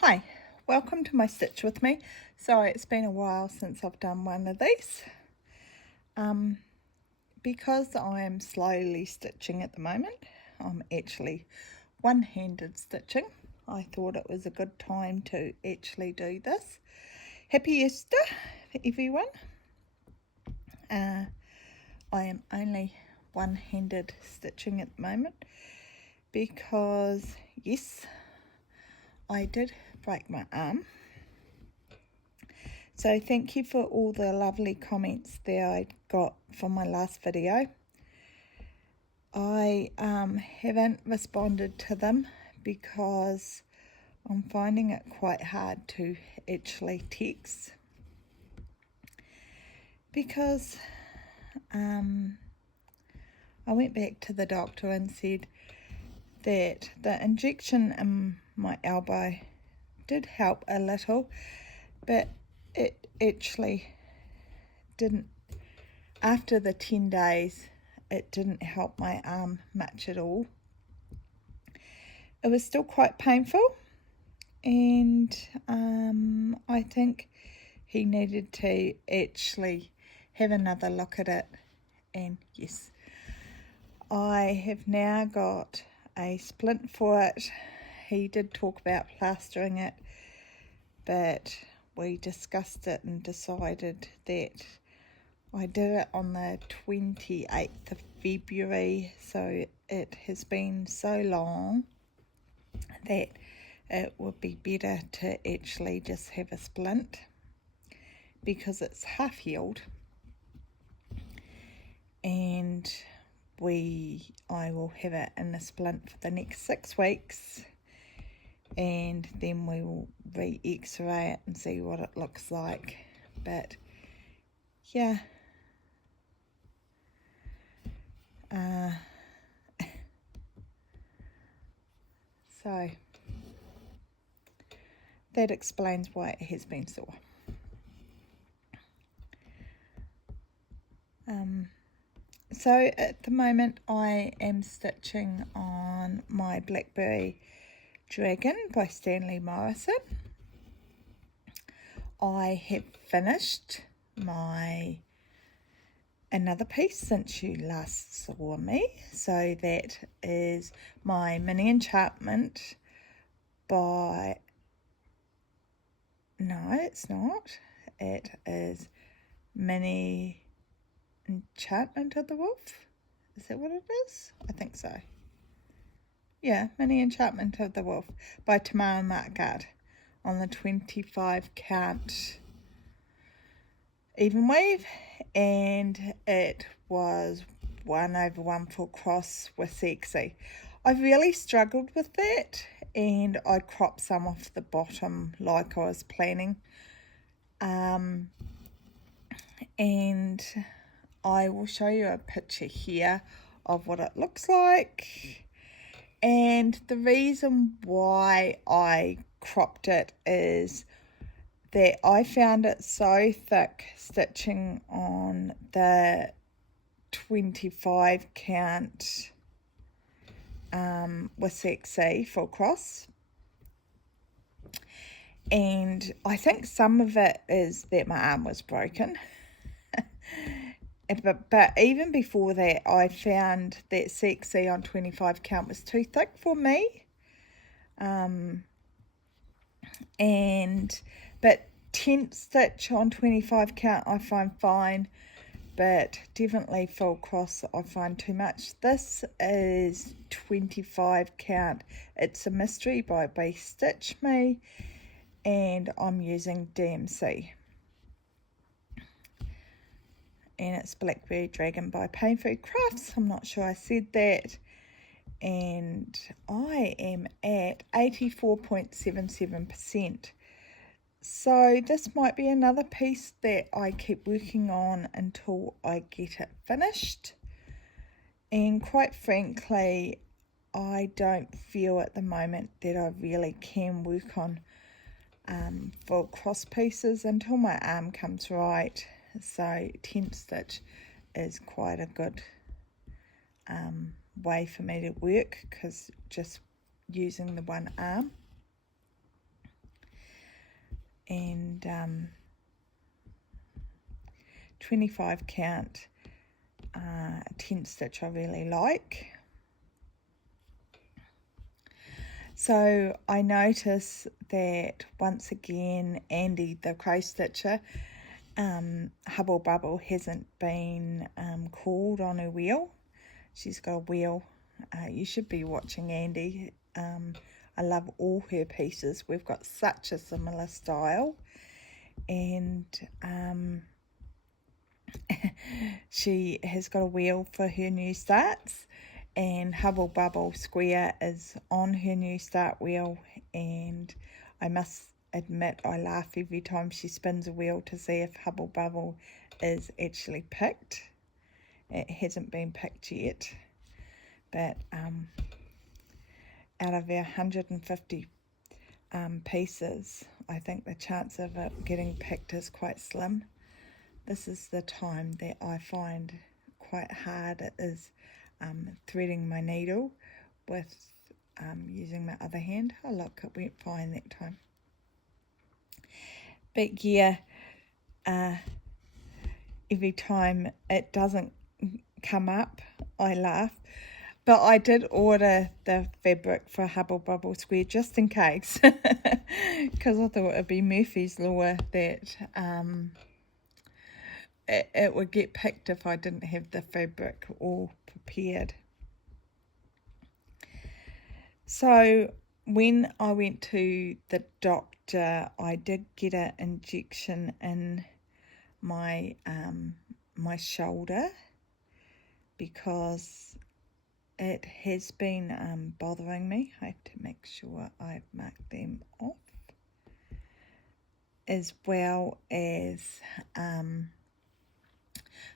Hi, welcome to my Stitch With Me. Sorry, it's been a while since I've done one of these. Because I'm slowly stitching at the moment, I'm actually one-handed stitching. I thought it was a good time to actually do this. Happy Easter, everyone. I am only one-handed stitching at the moment because, yes, I did break my arm. So thank you for all the lovely comments that I got from my last video. I haven't responded to them because I'm finding it quite hard to actually text. Because I went back to the doctor and said that the injection in my elbow did help a little, but it actually didn't. After the 10 days, it didn't help my arm much at all. It was still quite painful, and I think he needed to actually have another look at it. And yes, I have now got a splint for it. He did talk about plastering it, but we discussed it and decided that I did it on the 28th of February, so it has been so long that it would be better to actually just have a splint because it's half healed, and I will have it in a splint for the next 6 weeks, and then we will re-x-ray it and see what it looks like. But yeah, so that explains why it has been sore. So at the moment I am stitching on my Blackberry Dragon by Stanley Morrison. I have finished my another piece since you last saw me. So that is my mini enchantment by, no it's not, it is mini enchantment of the wolf. Is that what it is? I think so. Yeah, Mini Enchantment of the Wolf by Tamara Markard on the 25 count even weave, and it was 1/1 full cross with sexy. I really struggled with that, and I cropped some off the bottom like I was planning, and I will show you a picture here of what it looks like. And the reason why I cropped it is that I found it so thick stitching on the 25 count with sexy full cross. And I think some of it is that my arm was broken. But even before that, I found that sexy on 25 count was too thick for me. But tent stitch on 25 count I find fine, but definitely full cross I find too much. This is 25 count. It's a mystery by Be Stitch Me, and I'm using DMC. And it's Blackberry Dragon by Painful Crafts. I'm not sure I said that. And I am at 84.77%. So this might be another piece that I keep working on until I get it finished. And quite frankly, I don't feel at the moment that I really can work on full cross pieces until my arm comes right. So tent stitch is quite a good way for me to work, because just using the one arm. and 25 count tent stitch I really like. So I notice that once again Andy the crow stitcher, Hubble Bubble hasn't been called on her wheel. She's got a wheel. You should be watching Andy. I love all her pieces. We've got such a similar style, and she has got a wheel for her new starts, and Hubble Bubble Square is on her new start wheel, and I must admit I laugh every time she spins a wheel to see if Hubble Bubble is actually picked. It hasn't been picked yet, but out of our 150 pieces, I think the chance of it getting picked is quite slim. This is the time that I find quite hard. It is threading my needle with using my other hand. Oh look, it went fine that time. But yeah, every time it doesn't come up, I laugh. But I did order the fabric for Hubble Bubble Square just in case, because I thought it'd be Murphy's Law that it would get picked if I didn't have the fabric all prepared. So when I went to the doctor, I did get an injection in my my shoulder because it has been bothering me. I have to make sure I've marked them off, as well as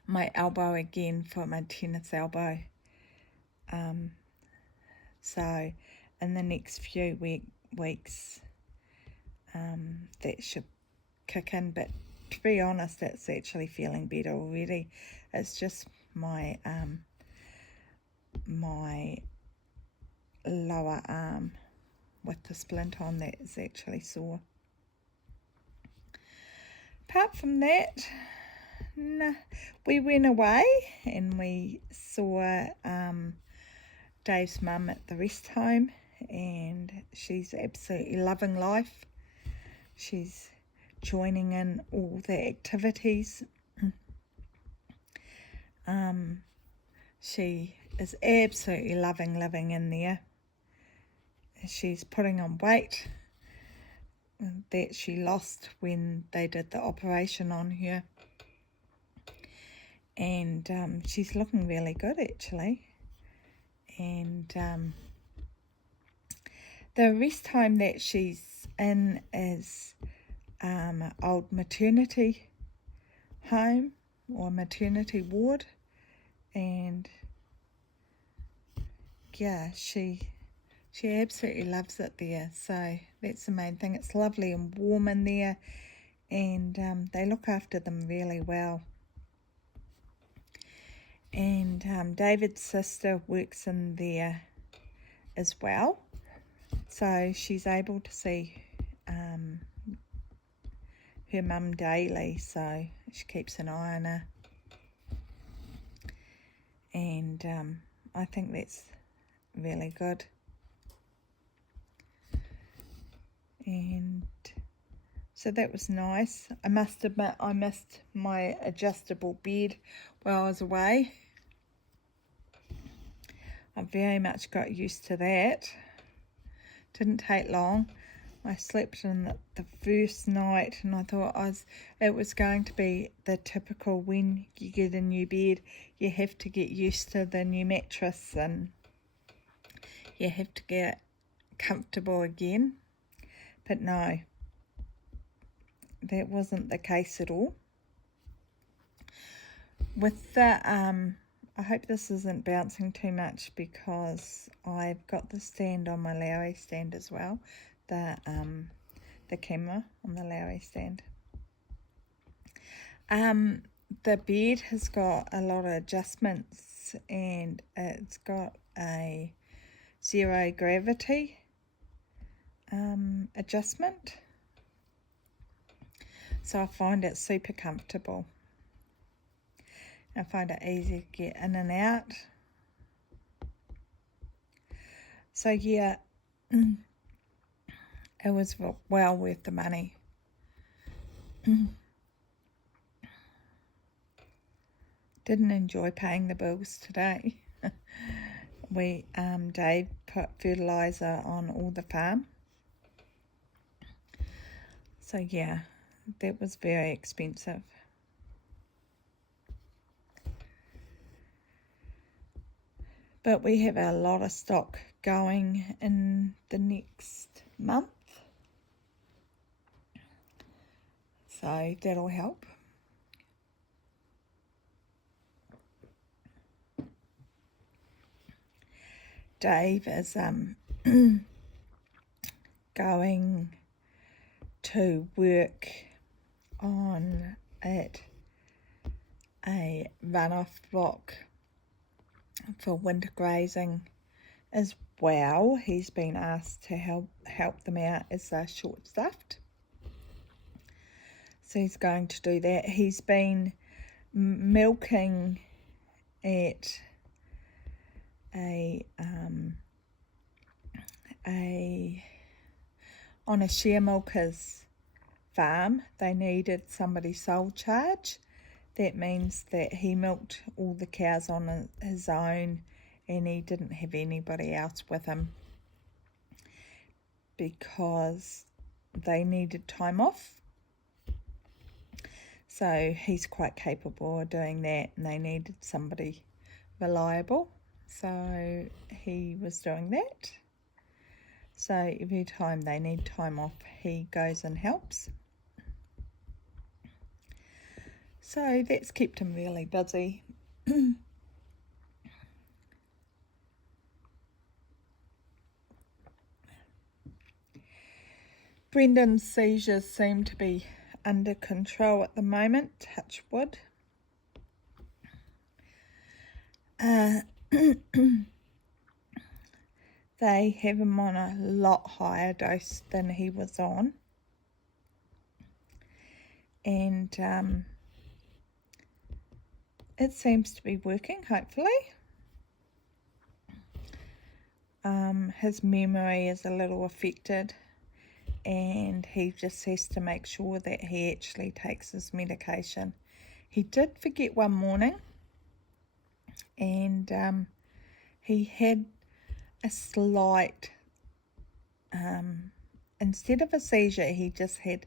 my elbow again for my tennis elbow. So in the next few weeks that should kick in, but to be honest, it's actually feeling better already. It's just my my lower arm with the splint on that is actually sore. Apart from that, nah, we went away and we saw Dave's mum at the rest home, and she's absolutely loving life. She's joining in all the activities. She is absolutely loving living in there. She's putting on weight that she lost when they did the operation on her, and she's looking really good actually. And the rest home that she's in is old maternity home or maternity ward, and yeah, she absolutely loves it there. So that's the main thing. It's lovely and warm in there, and they look after them really well. And David's sister works in there as well, so she's able to see her mum daily, so she keeps an eye on her, and I think that's really good. And so that was nice. I must admit I missed my adjustable bed while I was away. I very much got used to that. Didn't take long. I slept in the first night, and I thought it was going to be the typical when you get a new bed, you have to get used to the new mattress and you have to get comfortable again. But no, that wasn't the case at all. With the I hope this isn't bouncing too much because I've got the stand on my Lowry stand as well, the camera on the Lowry stand. The bed has got a lot of adjustments, and it's got a zero gravity adjustment. So I find it super comfortable. I find it easy to get in and out. So yeah, it was well worth the money. Didn't enjoy paying the bills today. Dave put fertilizer on all the farm. So yeah, that was very expensive. But we have a lot of stock going in the next month. So that'll help. Dave is going to work on it a runoff block for winter grazing as well. He's been asked to help them out as they're short-staffed. So he's going to do that. He's been milking at on a share milker's farm. They needed somebody sole charge. That means that he milked all the cows on his own and he didn't have anybody else with him because they needed time off. So he's quite capable of doing that, and they needed somebody reliable. So he was doing that. So every time they need time off, he goes and helps. So that's kept him really busy. Brendan's seizures seem to be under control at the moment, touch wood. They have him on a lot higher dose than he was on. And it seems to be working, hopefully. His memory is a little affected, and he just has to make sure that he actually takes his medication. He did forget one morning, and he had a slight, instead of a seizure, he just had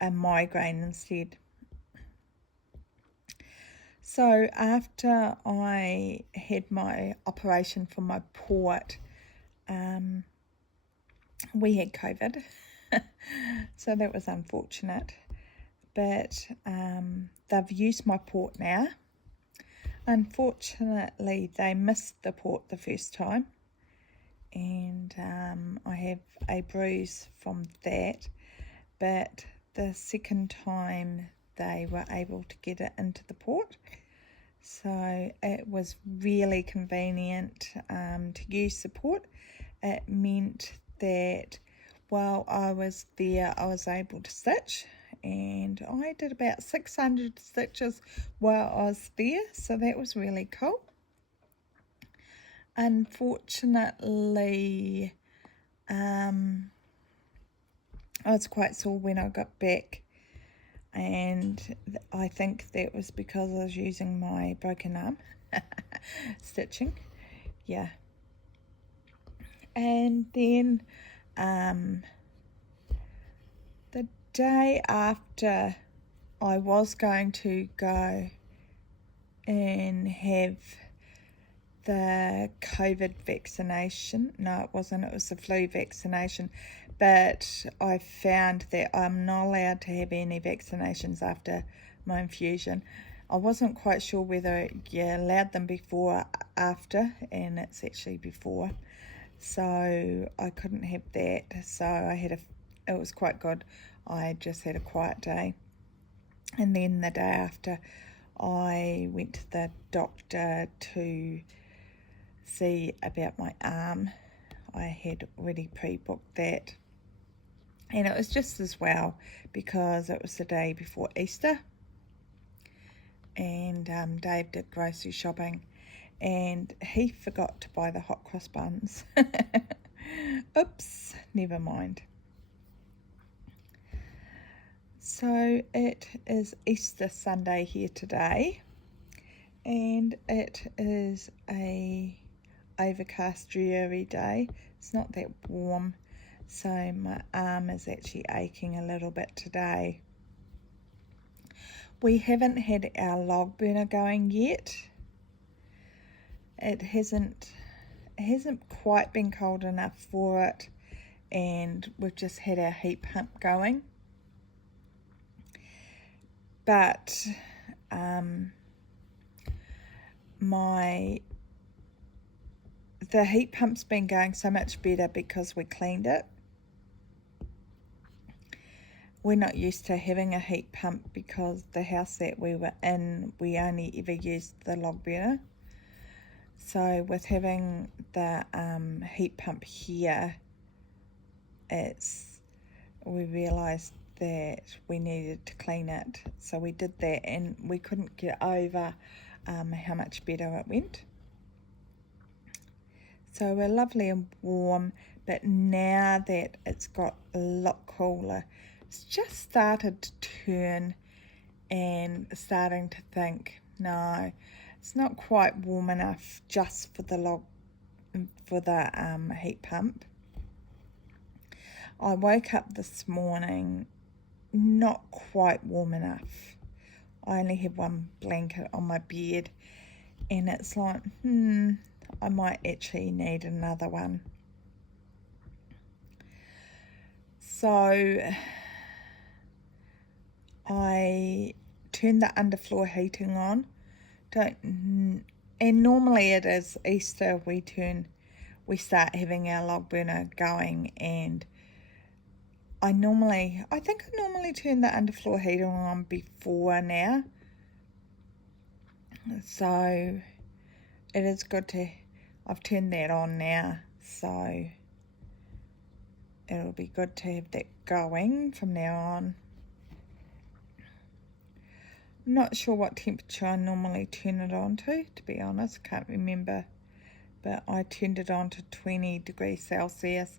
a migraine instead. So after I had my operation for my port, we had COVID. So that was unfortunate. But they've used my port now. Unfortunately, they missed the port the first time. And I have a bruise from that. But the second time, they were able to get it into the port. So it was really convenient to use the port. It meant that while I was there, I was able to stitch, and I did about 600 stitches while I was there, so that was really cool. Unfortunately, I was quite sore when I got back, and I think that was because I was using my broken arm stitching. Yeah. And then the day after I was going to go and have the COVID vaccination. No, it wasn't. It was the flu vaccination. But I found that I'm not allowed to have any vaccinations after my infusion. I wasn't quite sure whether you allowed them before or after, and it's actually before. So I couldn't have that. So it was quite good. I just had a quiet day. And then the day after, I went to the doctor to see about my arm. I had already pre-booked that. And it was just as well because it was the day before Easter, and Dave did grocery shopping and he forgot to buy the hot cross buns. Oops, never mind. So it is Easter Sunday here today, and it is a overcast, dreary day. It's not that warm, so my arm is actually aching a little bit today. We haven't had our log burner going yet. It hasn't quite been cold enough for it, and we've just had our heat pump going. But the heat pump's been going so much better because we cleaned it. We're not used to having a heat pump because the house that we were in, we only ever used the log burner. So with having the heat pump here, we realised that we needed to clean it. So we did that, and we couldn't get over how much better it went. So we're lovely and warm, but now that it's got a lot cooler, it's just started to turn and starting to think, no, it's not quite warm enough just for the heat pump. I woke up this morning not quite warm enough. I only have one blanket on my bed, and it's like, I might actually need another one. So I turned the underfloor heating on. And normally it is Easter, we start having our log burner going, and I think I normally turn the underfloor heating on before now. So it is good I've turned that on now, so it'll be good to have that going from now on. I'm not sure what temperature I normally turn it on to be honest, can't remember. But I turned it on to 20 degrees Celsius,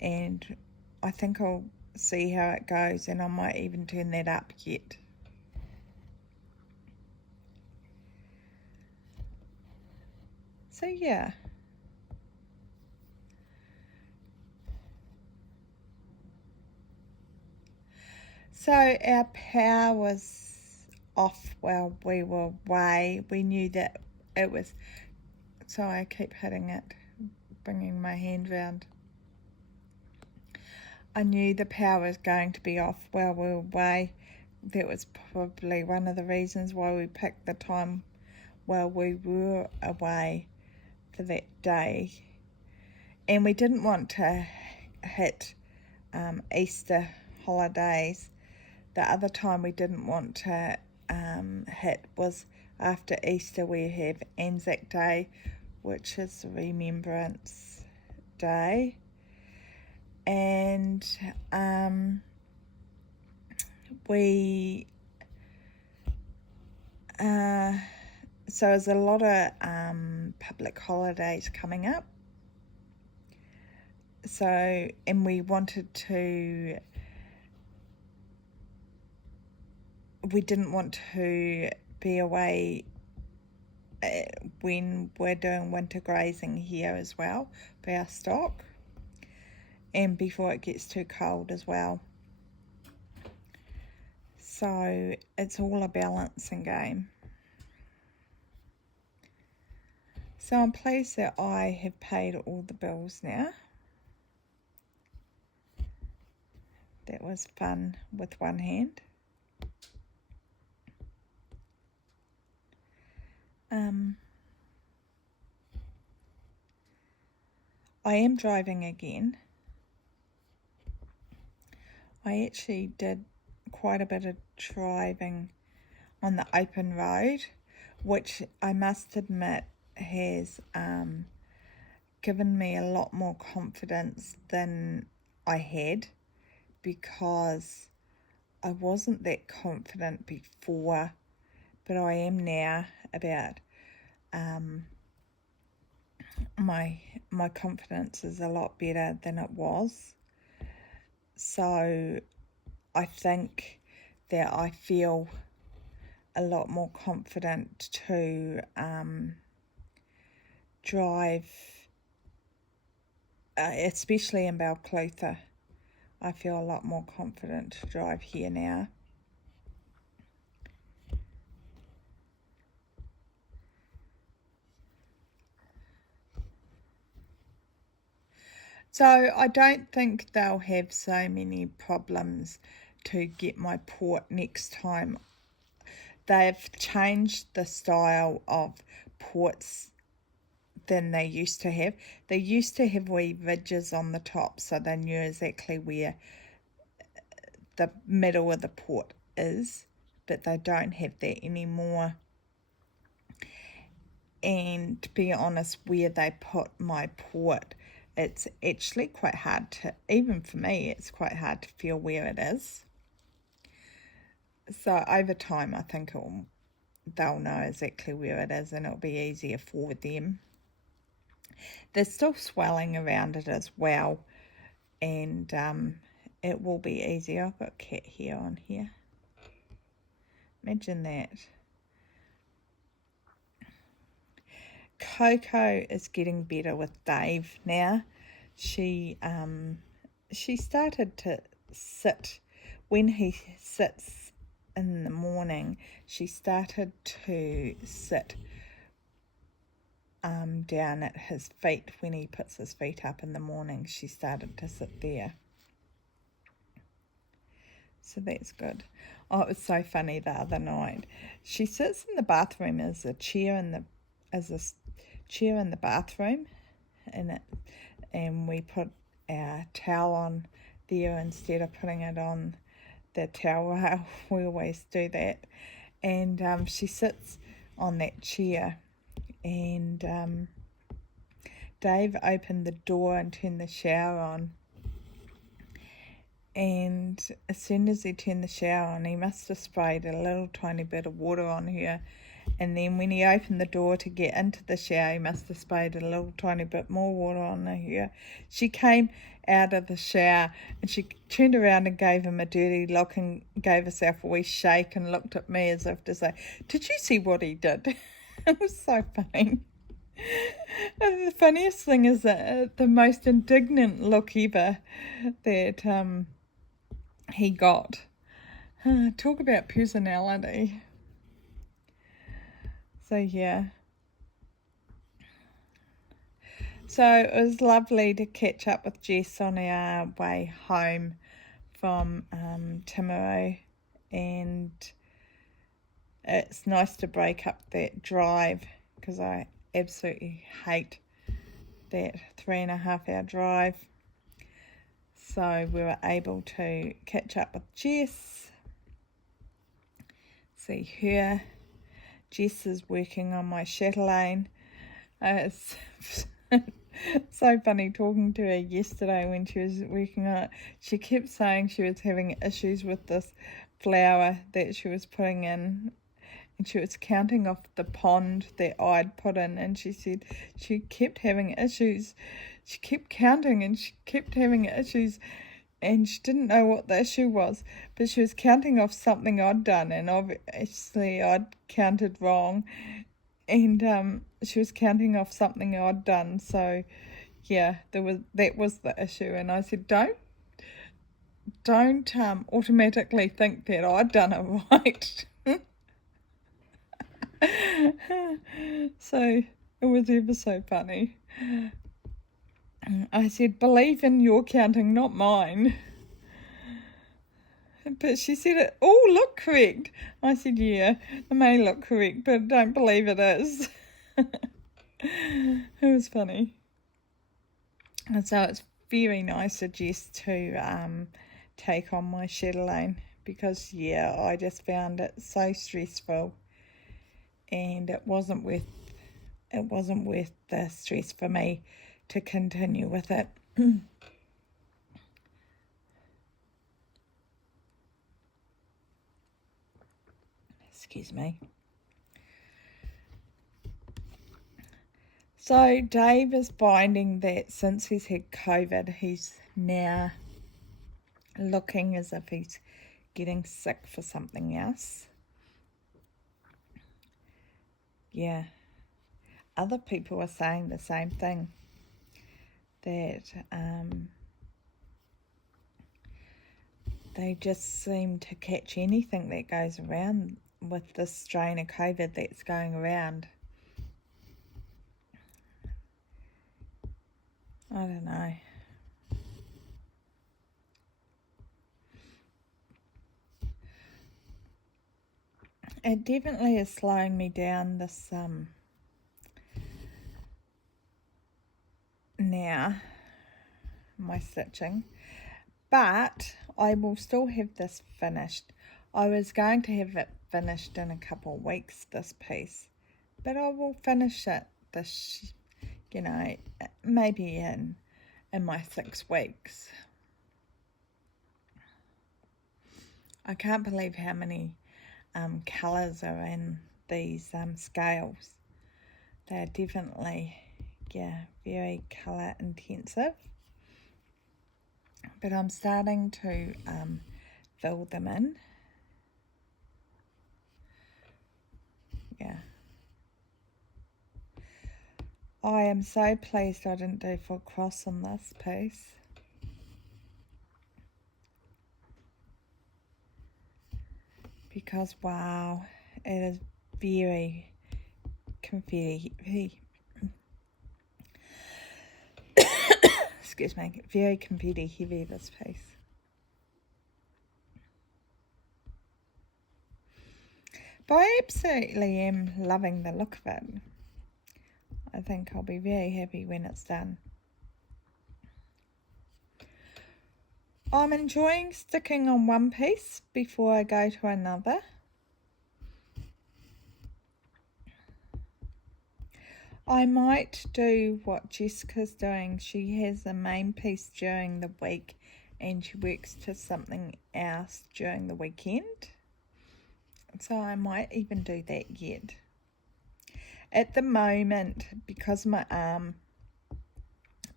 and I think I'll see how it goes, and I might even turn that up yet. So yeah. So our power was off while we were away. We knew that it was, so I keep hitting it, bringing my hand round. I knew the power was going to be off while we were away. That was probably one of the reasons why we picked the time while we were away for that day. And we didn't want to hit Easter holidays. The other time we didn't want to hit was after Easter. We have Anzac Day, which is Remembrance Day. And so there's a lot of public holidays coming up. So, and we didn't want to be away when we're doing winter grazing here as well for our stock, and before it gets too cold as well. So it's all a balancing game. So I'm pleased that I have paid all the bills now. That was fun with one hand. I am driving again. I actually did quite a bit of driving on the open road, which I must admit has given me a lot more confidence than I had, because I wasn't that confident before, but I am now about my confidence is a lot better than it was. So I think that I feel a lot more confident to drive, especially in Balclutha. I feel a lot more confident to drive here now. So I don't think they'll have so many problems to get my port next time. They've changed the style of ports than they used to have. They used to have wee ridges on the top, so they knew exactly where the middle of the port is, but they don't have that anymore. And to be honest, where they put my port, it's actually quite hard to, even for me, it's quite hard to feel where it is. So over time, I think they'll know exactly where it is, and it'll be easier for them. There's still swelling around it as well, and it will be easier. I've got cat hair on here. Imagine that. Coco is getting better with Dave now. She started to sit when he sits in the morning. She started to sit down at his feet when he puts his feet up in the morning. She started to sit there. So that's good. Oh, it was so funny the other night. She sits in the bathroom as a chair in the bathroom, and we put our towel on there instead of putting it on the towel rail. We always do that. And she sits on that chair, and Dave opened the door and turned the shower on. And as soon as he turned the shower on, he must have sprayed a little tiny bit of water on her. And then when he opened the door to get into the shower, he must have sprayed a little tiny bit more water on her. She came out of the shower and she turned around and gave him a dirty look and gave herself a wee shake and looked at me as if to say, "Did you see what he did?" It was so funny. And the funniest thing is that the most indignant look ever that he got. Talk about personality. So yeah. So it was lovely to catch up with Jess on our way home from Timaru, and it's nice to break up that drive because I absolutely hate that 3.5 hour drive. So we were able to catch up with Jess, see her. Jess is working on my chatelaine. It's so funny talking to her yesterday when she was working on it. She kept saying she was having issues with this flower that she was putting in, and she was counting off the pond that I'd put in, and she said she kept having issues. She kept counting and she kept having issues, and she didn't know what the issue was, but she was counting off something I'd done, and obviously I'd counted wrong, and she was counting off something I'd done. So yeah, that was the issue, and I said don't automatically think that I'd done it right. So it was ever so funny. I said, believe in your counting, not mine. But she said, it all looked correct. I said, yeah, it may look correct, but don't believe it is. It was funny. And so it's very nice of Jess to take on my chatelaine, because, yeah, I just found it so stressful, and it wasn't worth the stress for me to continue with it. Excuse me. So Dave is finding that since he's had COVID, he's now looking as if he's getting sick for something else. Yeah. Other people are saying the same thing, that they just seem to catch anything that goes around with this strain of COVID that's going around. I don't know. It definitely is slowing me down, this now, my stitching. But I will still have this finished. I was going to have it finished in a couple of weeks, this piece. But I will finish it this, maybe in my 6 weeks. I can't believe how many colours are in these scales. They're definitely, very colour intensive. But I'm starting to fill them in. Yeah. I am so pleased I didn't do full cross on this piece. Because, wow, it is very confetti. Excuse me, very confetti heavy, this piece. But I absolutely am loving the look of it. I think I'll be very happy when it's done. I'm enjoying sticking on one piece before I go to another. I might do what Jessica's doing. She has a main piece during the week and she works to something else during the weekend. So I might even do that yet. At the moment, because my arm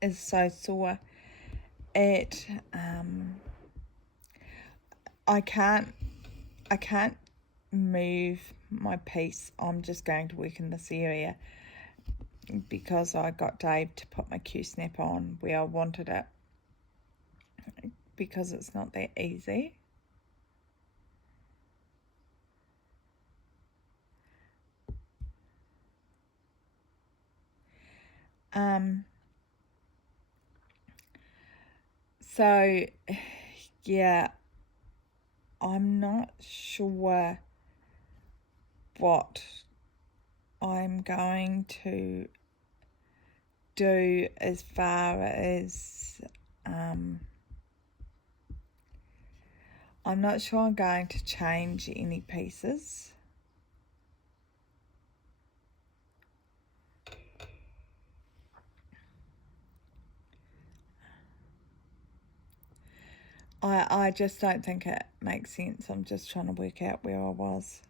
is so sore, I can't move my piece. I'm just going to work in this area because I got Dave to put my Q-snap on where I wanted it, because it's not that easy. So, yeah, I'm not sure what I'm going to do as far as, I'm not sure I'm going to change any pieces. I just don't think it makes sense. I'm just trying to work out where I was.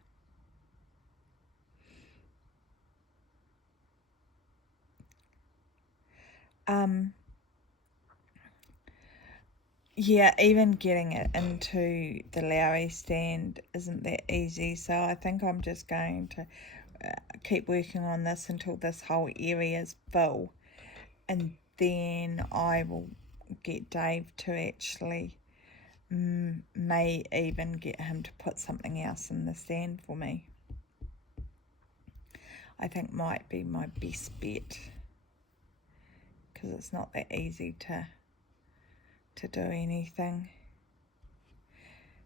Yeah, even getting it into the Lowry stand isn't that easy. So I think I'm just going to keep working on this until this whole area is full. And then I will get Dave to actually, may even get him to put something else in the stand for me. I think might be my best bet, because it's not that easy to do anything.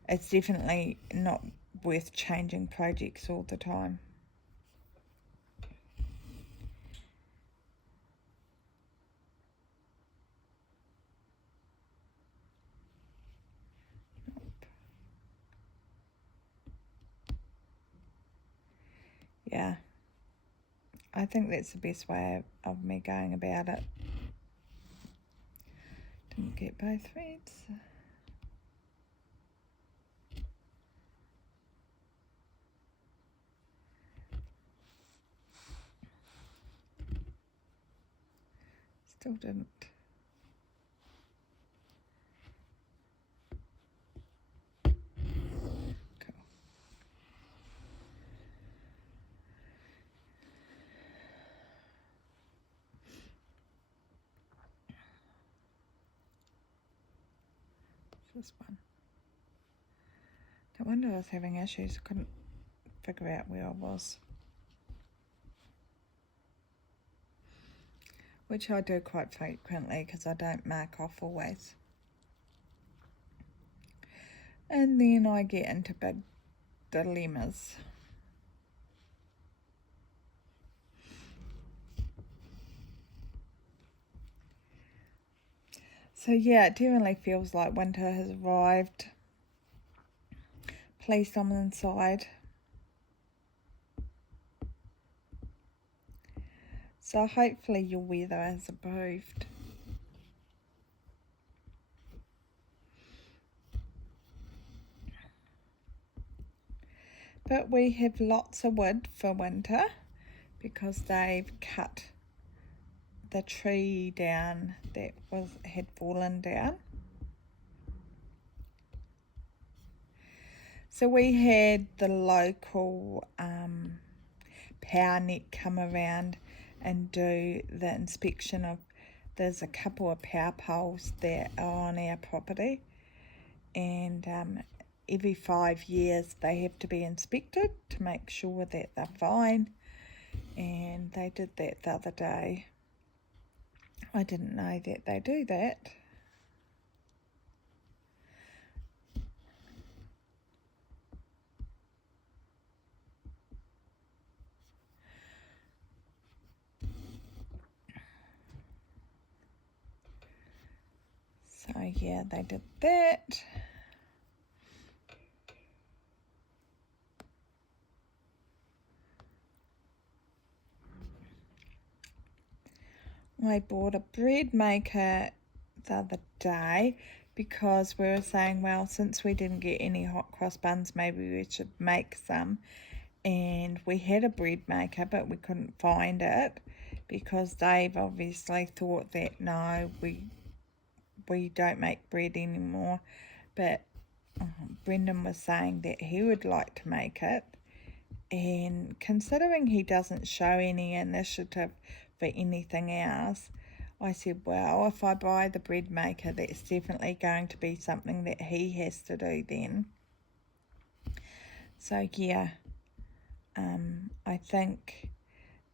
It's definitely not worth changing projects all the time. Yeah, I think that's the best way of me going about it. Didn't get both threads. Still didn't. Cool. This one. No wonder I was having issues. I couldn't figure out where I was. Which I do quite frequently because I don't mark off always. And then I get into big dilemmas. So yeah, it definitely feels like winter has arrived. Please, someone inside. So hopefully your weather has improved. But we have lots of wood for winter because they've cut the tree down that had fallen down. So we had the local power net come around and do the inspection of, there's a couple of power poles that are on our property, and every 5 years they have to be inspected to make sure that they're fine, and they did that the other day. I didn't know that they do that. So yeah, they did that. I bought a bread maker the other day because we were saying, well, since we didn't get any hot cross buns, maybe we should make some. And we had a bread maker, but we couldn't find it because Dave obviously thought that no, we don't make bread anymore. But Brendan was saying that he would like to make it, and considering he doesn't show any initiative for anything else, I said, well, if I buy the bread maker, that's definitely going to be something that he has to do then. So yeah, I think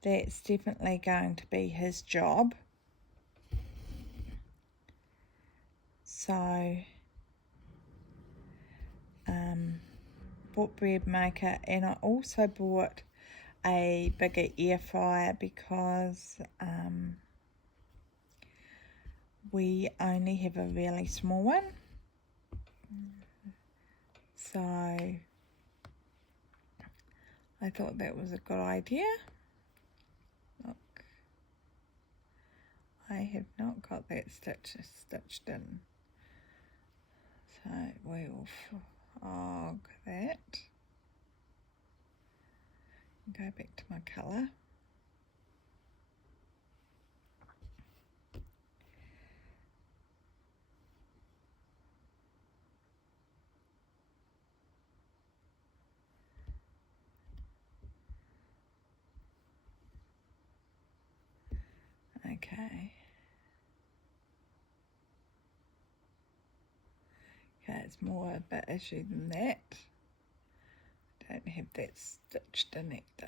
that's definitely going to be his job. So bought bread maker, and I also bought a bigger air fryer because we only have a really small one. So I thought that was a good idea. Look, I have not got that stitched in. So we will fog that. Go back to my colour. Okay. Okay, it's more a bit issue than that. Don't have that stitched in it though.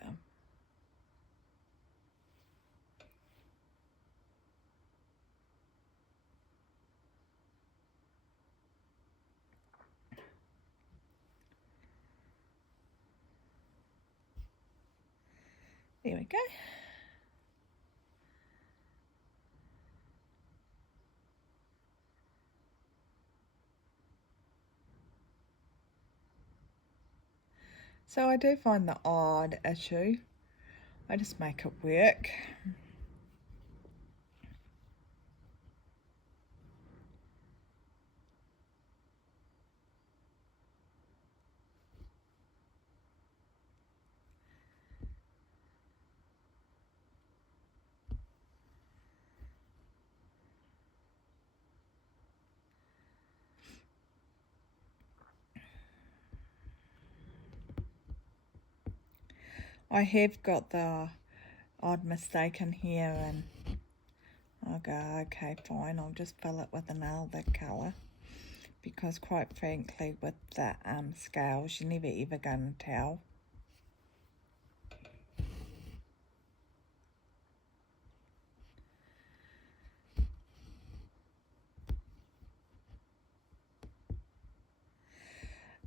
There we go. So I do find the odd issue. I just make it work. I have got the odd mistake in here, and I'll go, okay, fine, I'll just fill it with another colour, because quite frankly with the scales you're never ever going to tell.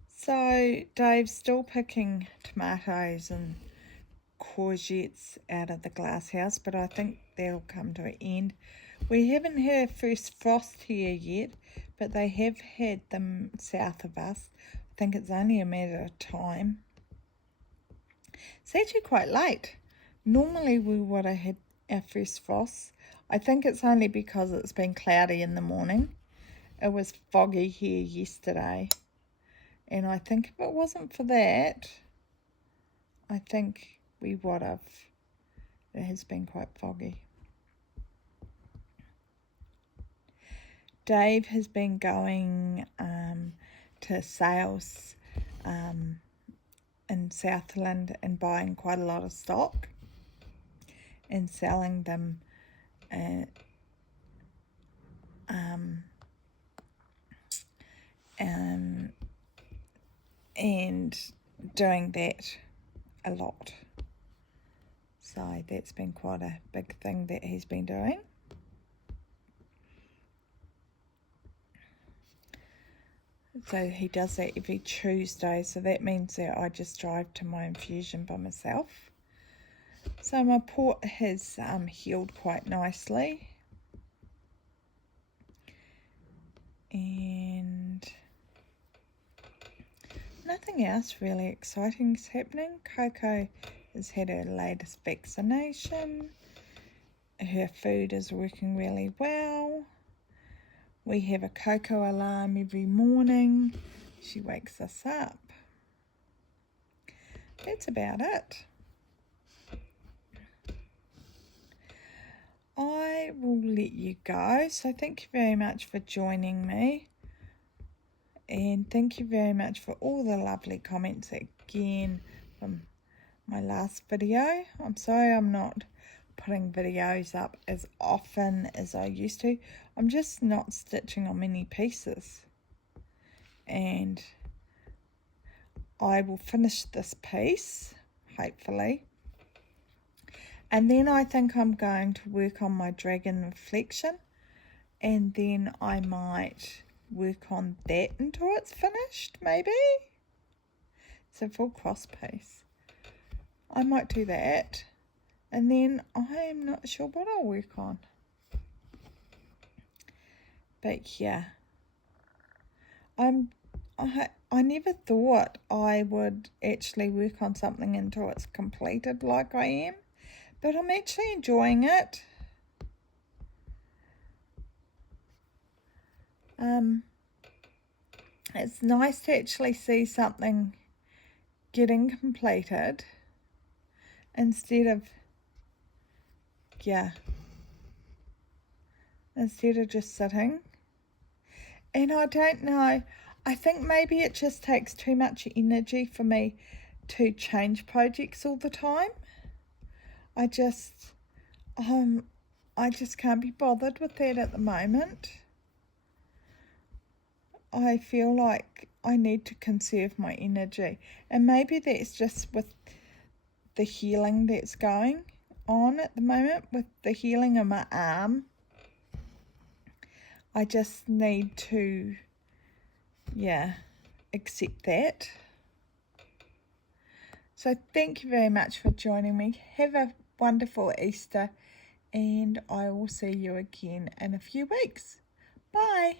So Dave's still picking tomatoes and courgettes out of the glass house, but I think that'll come to an end. We haven't had our first frost here yet, but they have had them south of us. I think it's only a matter of time. It's actually quite late. Normally we would have had our first frost. I think it's only because it's been cloudy in the morning. It was foggy here yesterday. And I think if it wasn't for that, I think we would have. It has been quite foggy. Dave has been going to sales in Southland and buying quite a lot of stock and selling them and doing that a lot. So that's been quite a big thing that he's been doing. So he does that every Tuesday, so that means that I just drive to my infusion by myself. So my port has healed quite nicely. And nothing else really exciting is happening. Coco has had her latest vaccination. Her food is working really well. We have a Coco alarm every morning. She wakes us up. That's about it. I will let you go. So thank you very much for joining me. And thank you very much for all the lovely comments again from my last video. I'm sorry I'm not putting videos up as often as I used to. I'm just not stitching on many pieces. And I will finish this piece, hopefully. And then I think I'm going to work on my dragon reflection. And then I might work on that until it's finished, maybe. It's a full cross piece. I might do that. And then I'm not sure what I'll work on. But yeah. I never thought I would actually work on something until it's completed like I am. But I'm actually enjoying it. It's nice to actually see something getting completed instead of just sitting. And I don't know, I think maybe it just takes too much energy for me to change projects all the time. I just can't be bothered with that at the moment. I feel like I need to conserve my energy. And maybe that's just with the healing that's going on at the moment, with the healing of my arm. I just need to, accept that. So thank you very much for joining me. Have a wonderful Easter, and I will see you again in a few weeks. Bye.